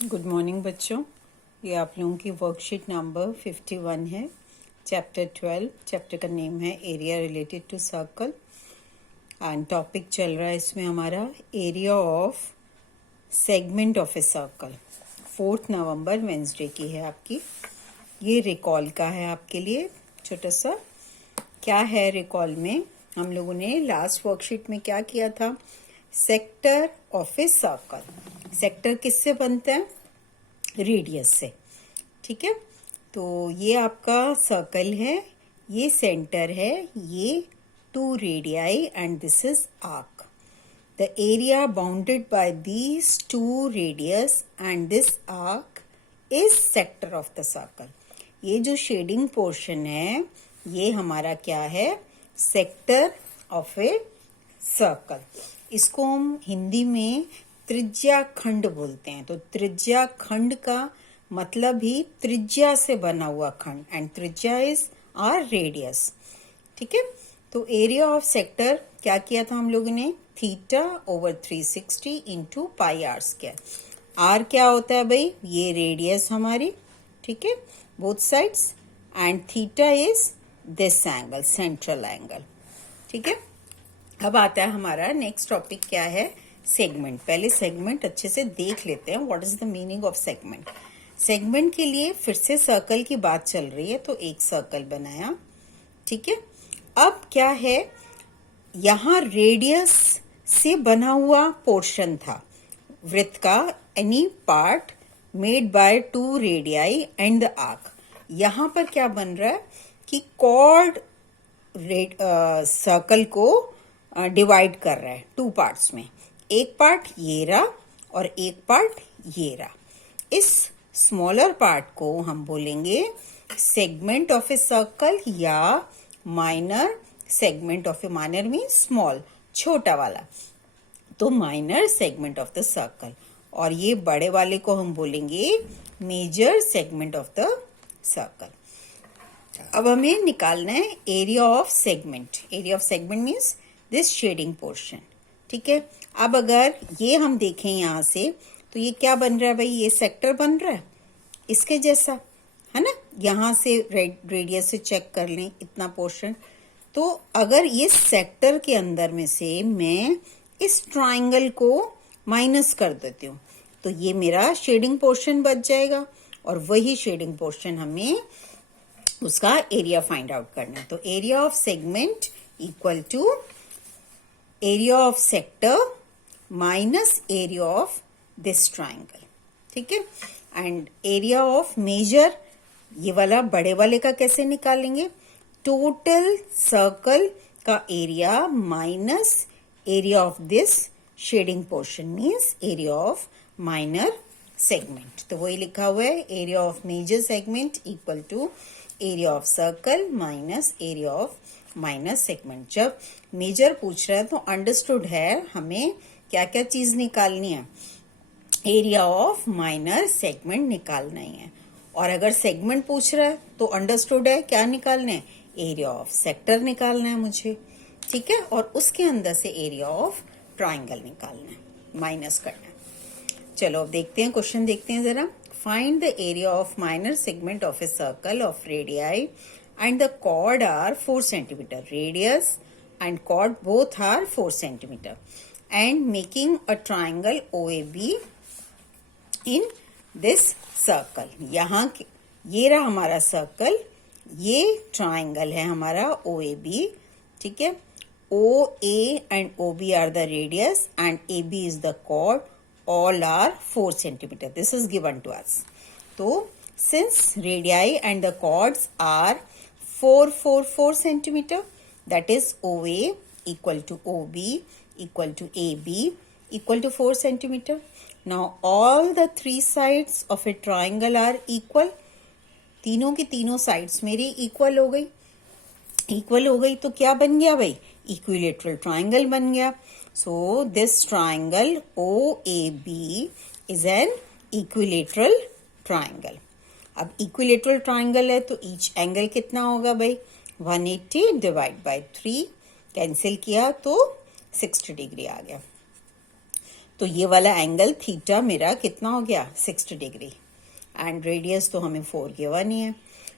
Good morning बच्चों। ये आप लोगों की वर्कशीट नंबर 51 है। चैप्टर 12। चैप्टर का नेम है area related to circle and topic चल रहा है इसमें हमारा area of segment of a circle. 4 November Wednesday की है आपकी। ये रिकॉल का है आपके लिए छोटा सा। क्या है रिकॉल में? हम लोगों ने लास्ट वर्कशीट में क्या किया था? Sector of a circle. Sector किससे बनता है? रेडियस से। ठीक है, तो ये आपका सर्कल है, ये सेंटर है, ये 2 radii and this is arc. The area bounded by these 2 radius and this arc is sector of the circle. ये जो शेडिंग पोर्शन है ये हमारा क्या है? Sector of a circle. इसको हम हिंदी में त्रिज्या खंड बोलते हैं। तो त्रिज्या खंड का मतलब ही त्रिज्या से बना हुआ खंड एंड त्रिज्या इज आर रेडियस। ठीक है, तो एरिया ऑफ सेक्टर क्या किया था हम लोगों ने? Theta over 360 into pi R square. R क्या होता है भाई? ये रेडियस हमारी, ठीक है, both sides, and theta is this angle, central angle. ठीक है, अब आता है हमारा नेक्स्ट टॉपिक क्या है? सेगमेंट। पहले सेगमेंट अच्छे से देख लेते हैं। What is the meaning of segment? Segment के लिए फिर से सर्कल की बात चल रही है, तो एक सर्कल बनाया, ठीक है। अब क्या है, यहां रेडियस से बना हुआ पोर्शन था वृत्त का, any part made by 2 radii and the arc. यहां पर क्या बन रहा है कि कॉर्ड सर्कल को डिवाइड कर रहा है 2 पार्ट्स में। एक पार्ट ये रहा और एक पार्ट ये रहा। इस स्मॉलर पार्ट को हम बोलेंगे सेगमेंट ऑफ ए सर्कल या minor segment of a, minor means small, छोटा वाला, तो minor segment of the circle. और ये बड़े वाले को हम बोलेंगे major segment of the circle. अब हमें निकालना है area of segment. Area of segment means this shading portion. ठीक है, अब अगर ये हम देखें यहां से, तो ये क्या बन रहा है भाई? ये सेक्टर बन रहा है इसके जैसा, है ना। यहां से रेडियस से चेक कर लें इतना पोर्शन। तो अगर ये सेक्टर के अंदर में से मैं इस ट्राइंगल को माइनस कर देती हूँ, तो ये मेरा शेडिंग पोर्शन बच जाएगा, और वही शेडिंग पोर्शन हमें उसका एरिया फाइंड आउट करना है। तो area of segment equal to area of sector minus area of this triangle. ठीक है, एंड एरिया ऑफ मेजर, ये वाला बड़े वाले का कैसे निकालेंगे? टोटल सर्कल का area minus area of this shading portion means area of minor segment. तो वही लिखा हुआ है, area of major segment equal to area of circle minus area of minor segment. जब मेजर पूछ रहा है तो अंडरस्टूड है हमें क्या क्या चीज निकालनी है? एरिया ऑफ माइनर सेगमेंट निकालना ही है। और अगर सेगमेंट पूछ रहा है तो अंडरस्टूड है क्या निकालना है? एरिया ऑफ सेक्टर निकालना है मुझे, ठीक है, और उसके अंदर से एरिया ऑफ ट्राइंगल निकालना है, माइनस करना है। चलो अब देखते हैं, क्वेश्चन देखते हैं जरा। Find the area of minor segment of a circle of radii and the chord are 4 centimeter. Radius and chord both are 4 centimeter. And making a triangle OAB in this circle. यहाँ ये रहा हमारा circle, ये triangle है हमारा OAB, ठीक है। OA and OB are the radius and AB is the chord. All are 4 centimeter. This is given to us. तो since radii and the chords are 4 centimeter, that is OA equal to OB equal to AB equal to 4 centimeter. Now all the 3 sides of a triangle are equal. तीनों की तीनों sides मेरी equal हो गई। equal हो गई तो क्या बन गया भाई? equilateral triangle बन गया। So this triangle OAB is an equilateral triangle. अब इक्विलेटरल ट्राइंगल है तो ईच एंगल कितना होगा भाई? 180 डिवाइड बाय 3, कैंसिल किया तो 60 डिग्री आ गया। तो ये वाला एंगल थीटा मेरा कितना हो गया 60 डिग्री एंड रेडियस तो हमें 4 गिवन ही है।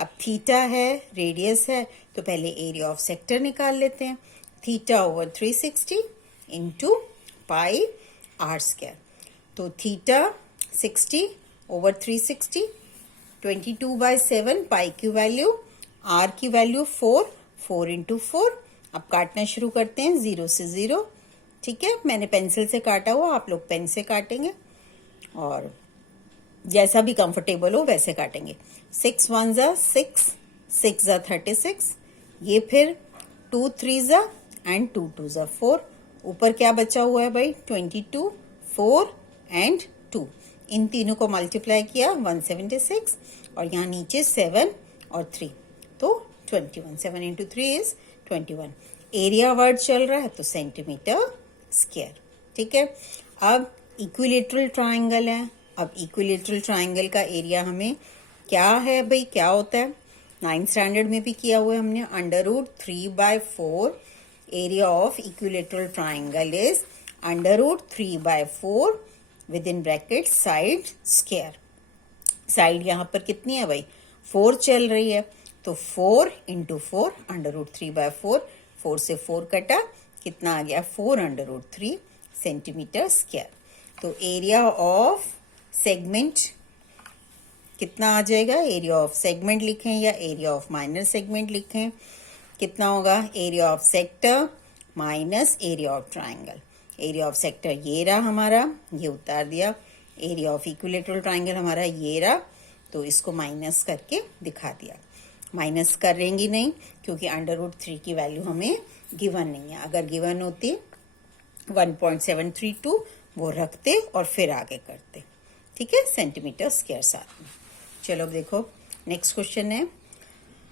अब थीटा है, रेडियस है, तो पहले एरिया ऑफ सेक्टर निकाल लेते हैं। Theta over 360 into pi R square. तो थीटा 60 ओवर 360, 22/7 पाई की वैल्यू, आर की वैल्यू 4, 4 इंटू 4। अब काटना शुरू करते हैं 0 से 0। ठीक है, मैंने पेंसिल से काटा हुआ, आप लोग पेन से काटेंगे और जैसा भी कंफर्टेबल हो वैसे काटेंगे। 6 1 जा 6, 6 जा 36, ये फिर 2 3 जा एंड 2 2 जा 4। ऊपर क्या बचा हुआ है भाई 22, 4 एंड 2। इन तीनों को मल्टीप्लाई किया 176 और यहाँ नीचे 7 और 3 तो 21। 7 इंटू 3 इज 21। एरिया वर्ड चल रहा है तो सेंटीमीटर स्क्वायर। ठीक है, अब इक्विलेटरल ट्राइंगल है। अब इक्विलेटरल ट्राइंगल का एरिया हमें क्या है भाई, क्या होता है 9th स्टैंडर्ड में भी किया हुआ है हमने। √3/4 area of equilateral triangle is √3/4 with in bracket side square. Side यहाँ पर कितनी है भाई 4 चल रही है, तो 4 इंटू 4 √3/4। 4 से 4 कटा, कितना आ गया 4 √3 सेंटीमीटर स्क्वायर। तो एरिया ऑफ सेगमेंट कितना आ जाएगा, एरिया ऑफ सेगमेंट लिखें या एरिया ऑफ माइनर सेगमेंट लिखें, कितना होगा area of sector minus area of triangle. Area of sector ये रहा हमारा, ये उतार दिया। एरिया ऑफ इक्विलेटरल ट्राइंगल हमारा ये रहा, तो इसको माइनस करके दिखा दिया। माइनस करेंगी नहीं क्योंकि √3 की वैल्यू हमें गिवन नहीं है। अगर गिवन होती 1.732 वो रखते और फिर आगे करते। ठीक है, सेंटीमीटर स्क्वायर साथ में। चलो अब देखो नेक्स्ट क्वेश्चन है,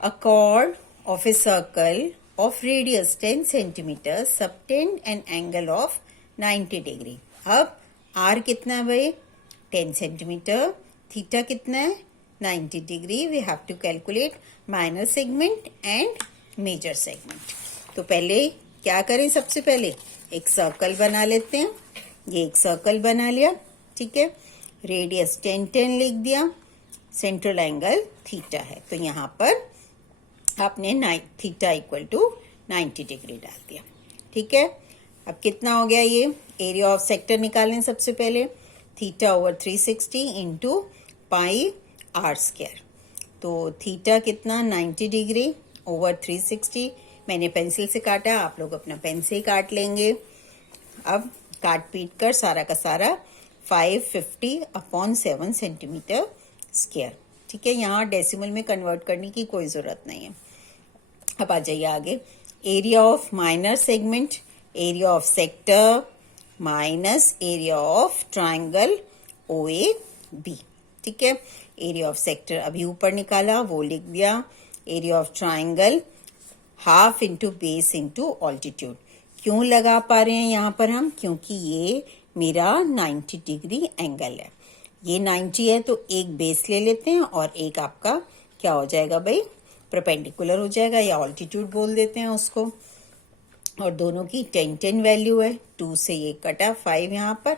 अ chord of a circle of radius 10 centimeter subtend an angle of 90 degree। अब r कितना है भाई 10 सेंटीमीटर, थीटा कितना है 90 degree. We have to calculate minor segment and major segment. तो पहले क्या करें, सबसे पहले एक सर्कल बना लेते हैं। ये एक सर्कल बना लिया, ठीक है, रेडियस 10 10 लिख दिया, सेंट्रल एंगल थीटा है, तो यहाँ पर आपने थीटा इक्वल टू 90 डिग्री डाल दिया। ठीक है, अब कितना हो गया, ये एरिया ऑफ सेक्टर निकालें सबसे पहले। Theta over 360 into pi R square. तो थीटा कितना 90 डिग्री ओवर 360। मैंने पेंसिल से काटा, आप लोग अपना पेन से ही काट लेंगे। अब काट पीट कर सारा का सारा 550/7 सेंटीमीटर स्क्वायर। ठीक है, यहाँ डेसिमल में कन्वर्ट करने की कोई जरूरत नहीं है। अब आ जाइए आगे, area of minor segment, area of sector minus area of triangle OAB। ठीक है, एरिया ऑफ सेक्टर अभी ऊपर निकाला वो लिख दिया, area of triangle half into base into altitude. क्यों लगा पा रहे हैं यहाँ पर हम, क्योंकि ये मेरा 90 डिग्री एंगल है। ये 90 है तो एक बेस ले लेते हैं और एक आपका क्या हो जाएगा भाई परपेंडिकुलर हो जाएगा, या ऑल्टीट्यूड बोल देते हैं उसको। और दोनों की 10 10 वैल्यू है, 2 से ये कटा 5 यहाँ पर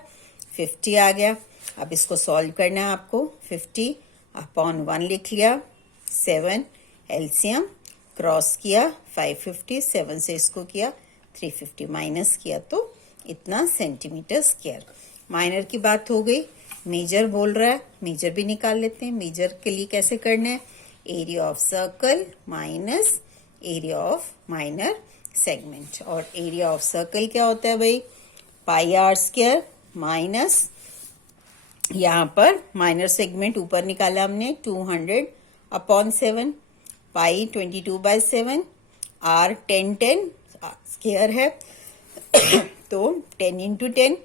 50 आ गया। अब इसको सॉल्व करना है आपको। 50/1 लिख लिया, 7 एलसीएम क्रॉस किया 550, 7 से इसको किया 350, माइनस किया तो इतना सेंटीमीटर स्क्वायर। माइनर की बात हो गई, मेजर बोल रहा है, मेजर भी निकाल लेते हैं। मेजर के लिए कैसे करना है, area of circle minus area of minor segment. और एरिया ऑफ सर्कल क्या होता है भाई पाई आर स्क्वायर माइनस, यहाँ पर माइनर सेगमेंट ऊपर निकाला हमने 200/7, पाई 22/7, आर 10 10 स्क्वायर है तो 10 इंटू 10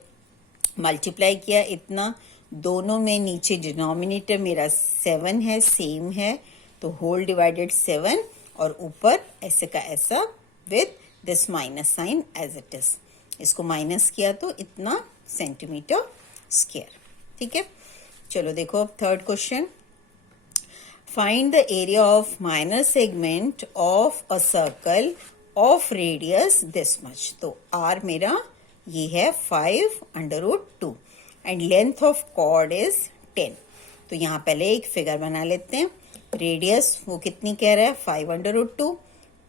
मल्टीप्लाई किया इतना। दोनों में नीचे डिनोमिनेटर मेरा 7 है, सेम है, तो होल डिवाइडेड 7 और ऊपर ऐसे का ऐसा with this minus sign as it is. इसको माइनस किया तो इतना सेंटीमीटर स्क्वायर। ठीक है, चलो देखो अब third question, find the area of minor segment of a circle of radius this much. तो आर मेरा ये है 5√2 and length of chord is 10। तो यहाँ पहले एक फिगर बना लेते हैं। रेडियस वो कितनी कह रहा है 5√2,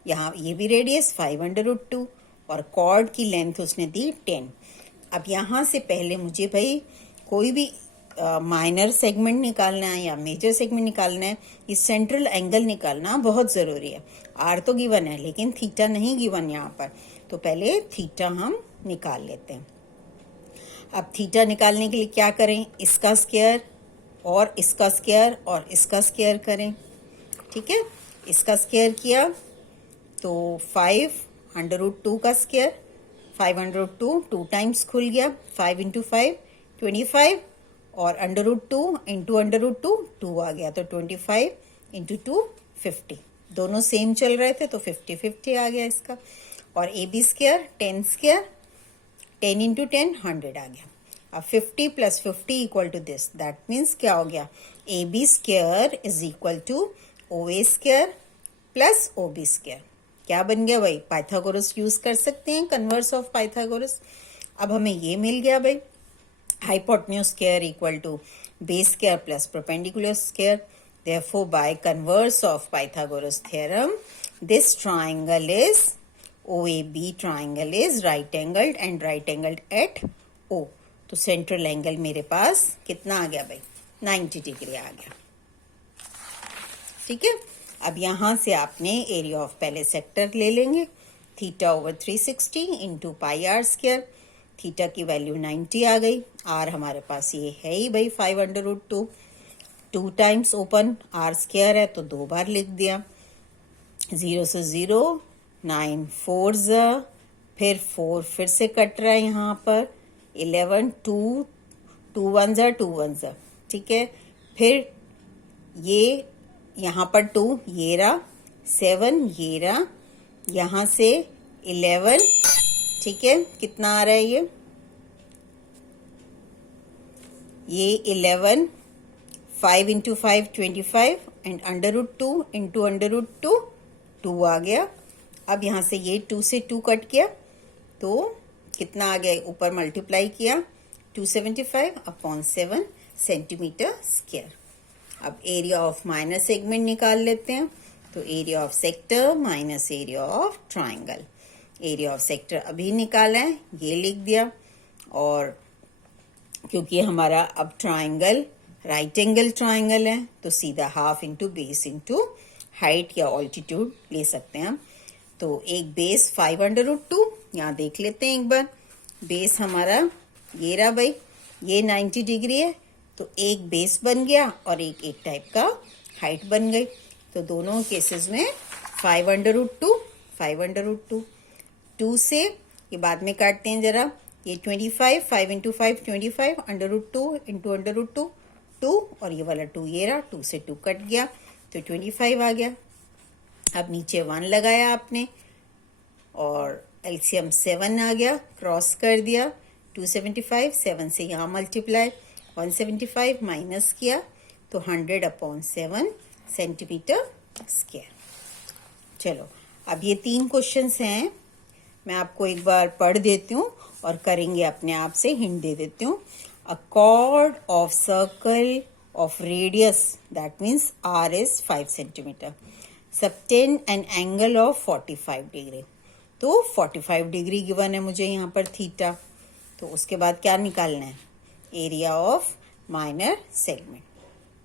यहाँ ये भी रेडियस 5√2 और कॉर्ड की लेंथ उसने दी 10। अब यहाँ से पहले मुझे भाई कोई भी माइनर सेगमेंट निकालना है या मेजर सेगमेंट निकालना है, ये सेंट्रल एंगल निकालना बहुत ज़रूरी है। आर तो गिवन है लेकिन थीटा नहीं गिवन यहाँ पर, तो पहले थीटा हम निकाल लेते हैं। अब थीटा निकालने के लिए क्या करें, इसका स्क्वायर और इसका स्क्वायर और इसका स्क्वायर करें। ठीक है, इसका स्क्वायर किया तो 5√2 का स्क्वायर, 5√2 2 टाइम्स खुल गया, 5 × 5 25 और √2 इंटू √2 2 आ गया, तो 25 × 2 50। दोनों सेम चल रहे थे तो 50-50 आ गया इसका। और ए बी स्क्वायर 10 स्क्वायर, 10 × 10 100 आ गया। अब 50 + 50 equal to this, that means क्या हो गया, A B square is equal to O A square plus O B square. क्या बन गया भाई, पाइथागोरस यूज कर सकते हैं, कन्वर्स ऑफ पाइथागोरस। अब हमें ये मिल गया भाई, hypotenuse square equal to base square plus perpendicular square. Therefore, by converse of Pythagoras theorem, this triangle is OAB triangle is right angled and right angled at O. तो central angle मेरे पास कितना आ गया भाई, 90 डिग्री आ गया। ठीक है, अब यहाँ से आपने एरिया ऑफ पहले सेक्टर ले लेंगे, θ/360 इंटू πr²। थीटा की वैल्यू 90 आ गई, आर हमारे पास ये है ही भाई 5√2, 2 टाइम्स ओपन आर स्क्वायर है तो 2 बार लिख दिया, 0 से 0 9 4 फिर 4 फिर से कट रहा है यहाँ पर, 11 2 2 1 2 ठीक है। फिर ये यहाँ पर 2 ये रहा, 7 ये रहा, यहाँ से 11, ठीक है। कितना आ रहा है ये 11, 5 × 5 25 एंड √2 इंटू √2 2 आ गया। अब यहाँ से ये 2 से 2 कट किया तो कितना आ गया, ऊपर मल्टीप्लाई किया 275/7 सेंटीमीटर स्क्वायर। अब एरिया ऑफ माइनर सेगमेंट निकाल लेते हैं, तो area of sector minus area of triangle. Area of sector अभी निकाला है, ये लिख दिया, और क्योंकि हमारा अब ट्राइंगल राइट एंगल ट्राइंगल है तो सीधा half into base into height या ऑल्टीट्यूड ले सकते हैं हम। तो एक बेस 5√2, यहाँ देख लेते हैं एक बार, बेस हमारा ये रहा भाई, ये 90 डिग्री है तो एक बेस बन गया और एक टाइप का हाइट बन गई। तो दोनों केसेस में 5√2 2 से ये बाद में काटते हैं जरा, ये 25 5 × 5 25 √2 इंटू √2 2 और ये वाला 2 ये रहा, 2 से 2 कट गया तो 25 आ गया। अब नीचे 1 लगाया आपने और एलसीएम 7 आ गया, क्रॉस कर दिया, 275 7 से यहाँ मल्टीप्लाई, 175 माइनस किया तो 100/7 सेंटीमीटर स्क्वायर। चलो अब ये 3 क्वेश्चंस हैं, मैं आपको एक बार पढ़ देती हूँ और करेंगे अपने आप से, हिंट दे देती हूँ। अ chord of circle of radius, that means r is 5 centimeter, subtend an angle of 45 degree। तो 45 डिग्री गिवन है मुझे यहाँ पर थीटा, तो उसके बाद क्या निकालना है, area of minor segment.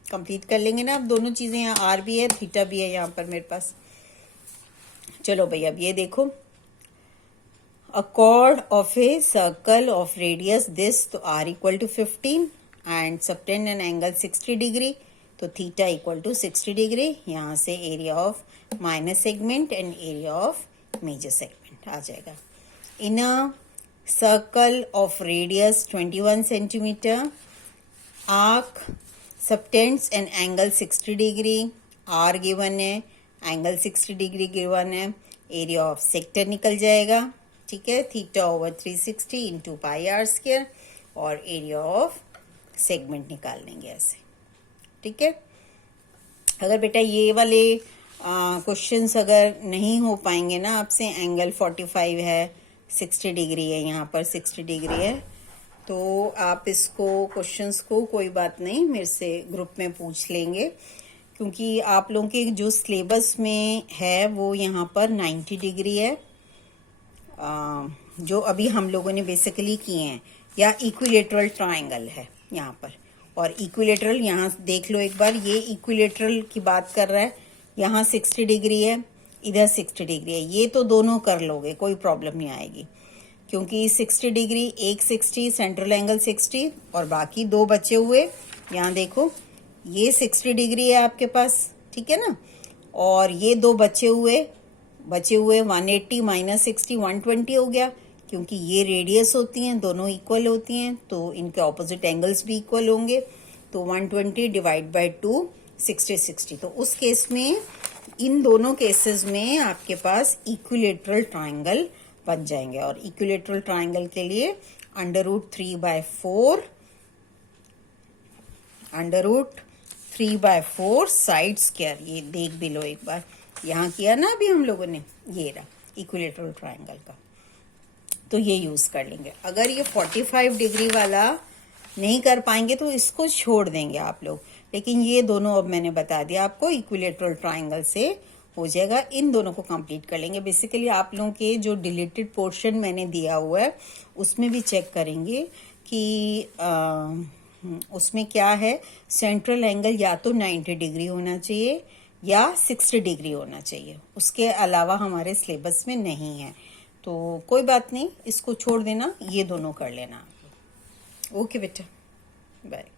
Complete कर लेंगे ना, अब दोनों चीजें, यहाँ आर भी है थीटा भी है यहाँ पर मेरे पास। चलो भाई अब ये देखो, a chord of a circle of radius this, तो r equal to 15 and subtend an angle 60 degree, तो theta equal to 60 degree। यहाँ से area of minor segment and area of major segment आ जाएगा। In a circle of radius 21 centimeter, arc subtends an angle 60 degree, r given है, angle 60 degree given है, area of sector निकल जाएगा, ठीक है, θ/360 into πr², और एरिया ऑफ सेगमेंट निकाल लेंगे ऐसे। ठीक है, अगर बेटा ये वाले क्वेश्चंस अगर नहीं हो पाएंगे ना आपसे, एंगल 45 है 60 डिग्री है, यहाँ पर 60 डिग्री है। तो आप इसको क्वेश्चंस को कोई बात नहीं मेरे से ग्रुप में पूछ लेंगे, क्योंकि आप लोगों के जो सिलेबस में है वो यहाँ पर 90 डिग्री है, जो अभी हम लोगों ने बेसिकली किए हैं, या इक्विलेटरल ट्रायंगल है यहाँ पर। और इक्विलेटरल यहाँ देख लो एक बार, ये इक्विलेटरल की बात कर रहा है, यहाँ 60 डिग्री है, इधर 60 डिग्री है। ये तो दोनों कर लोगे, कोई प्रॉब्लम नहीं आएगी, क्योंकि 60 डिग्री, एक 60, सेंट्रल एंगल 60 और बाकी दो बचे हुए, यहाँ देखो ये 60 डिग्री है आपके पास, ठीक है ना। और ये दो बचे हुए 180 माइनस 60 120 हो गया, क्योंकि ये रेडियस होती हैं, दोनों इक्वल होती हैं, तो इनके ऑपोजिट एंगल्स भी इक्वल होंगे। तो 120 डिवाइड बाय 2 60। तो उस केस में, इन दोनों केसेस में आपके पास इक्विलेटरल ट्रायंगल बन जाएंगे। और इक्विलेटरल ट्रायंगल के लिए √3/4 साइड स्क्वायर, ये देख भी लो एक बार, यहाँ किया ना अभी हम लोगों ने, ये रहा इक्विलेटरल ट्रायंगल का, तो ये यूज कर लेंगे। अगर ये 45 डिग्री वाला नहीं कर पाएंगे तो इसको छोड़ देंगे आप लोग, लेकिन ये दोनों अब मैंने बता दिया आपको इक्विलेटरल ट्रायंगल से हो जाएगा। इन दोनों को कंप्लीट कर लेंगे। बेसिकली आप लोगों के जो डिलीटेड पोर्शन मैंने दिया हुआ है उसमें भी चेक करेंगे कि उसमें क्या है, सेंट्रल एंगल या तो 90 डिग्री होना चाहिए या 60 डिग्री होना चाहिए, उसके अलावा हमारे सिलेबस में नहीं है। तो कोई बात नहीं, इसको छोड़ देना, ये दोनों कर लेना। ओके बेटा, बाय।